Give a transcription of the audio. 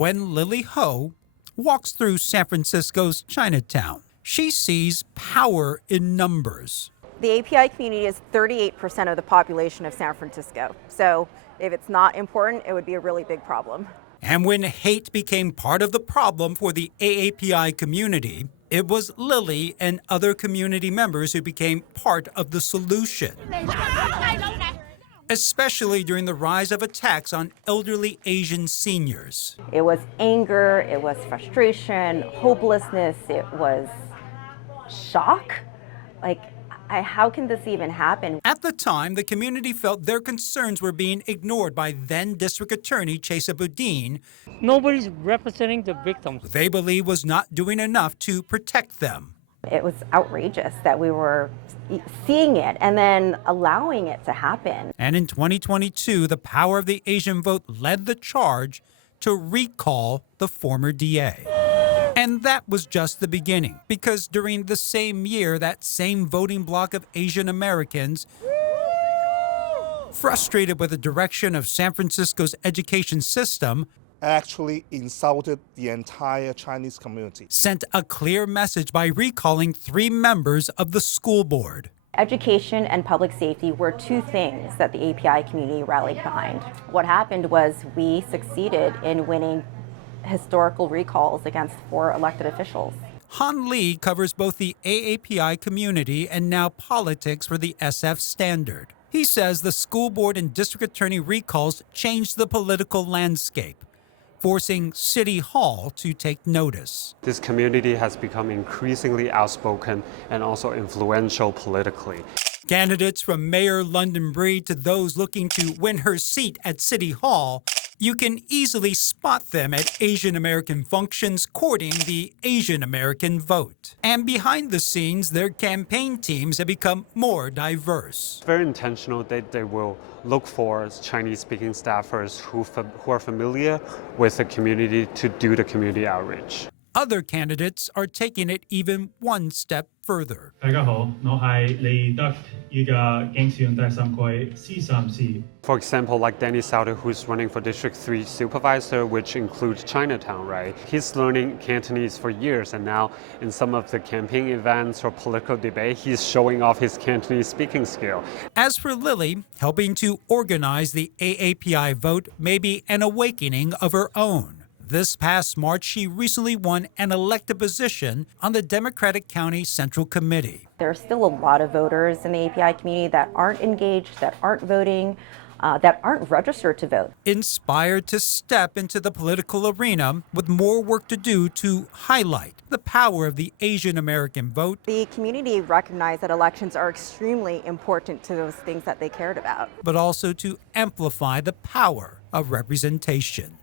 when Lily Ho walks through San Francisco's Chinatown. She sees power in numbers. The API community is 38% of the population of San Francisco. So if it's not important, it would be a really big problem. And when hate became part of the problem for the AAPI community, it was Lily and other community members who became part of the solution. Especially during the rise of attacks on elderly Asian seniors. It was anger, it was frustration, hopelessness, it was shock. How can this even happen? At the time, the community felt their concerns were being ignored by then District Attorney Chesa Boudin. Nobody's representing the victims. They believe was not doing enough to protect them. It was outrageous that we were seeing it and then allowing it to happen. And in 2022, the power of the Asian vote led the charge to recall the former DA. And that was just the beginning, because during the same year, that same voting bloc of Asian Americans, frustrated with the direction of San Francisco's education system, actually insulted the entire Chinese community, sent a clear message by recalling 3 members of the school board. Education and public safety were 2 things that the API community rallied behind. What happened was we succeeded in winning historical recalls against 4 elected officials. Han Lee covers both the AAPI community and now politics for the SF Standard. He says the school board and district attorney recalls changed the political landscape, forcing City Hall to take notice. This community has become increasingly outspoken and also influential politically. Candidates from Mayor London Breed to those looking to win her seat at City Hall, you can easily spot them at Asian American functions courting the Asian American vote. And behind the scenes, their campaign teams have become more diverse. It's very intentional that they will look for Chinese-speaking staffers who are familiar with the community to do the community outreach. Other candidates are taking it even one step further. 大家好，我係利德依家競選第3區 C3C。 For example, like Danny Sauter, who's running for District 3 Supervisor, which includes Chinatown, right? He's learning Cantonese for years, and now in some of the campaign events or political debate, he's showing off his Cantonese speaking skill. As for Lily, helping to organize the AAPI vote may be an awakening of her own. This past March, she recently won an elected position on the Democratic County Central Committee. There are still a lot of voters in the API community that aren't engaged, that aren't voting, that aren't registered to vote. Inspired to step into the political arena with more work to do to highlight the power of the Asian American vote. The community recognized that elections are extremely important to those things that they cared about. But also to amplify the power of representation.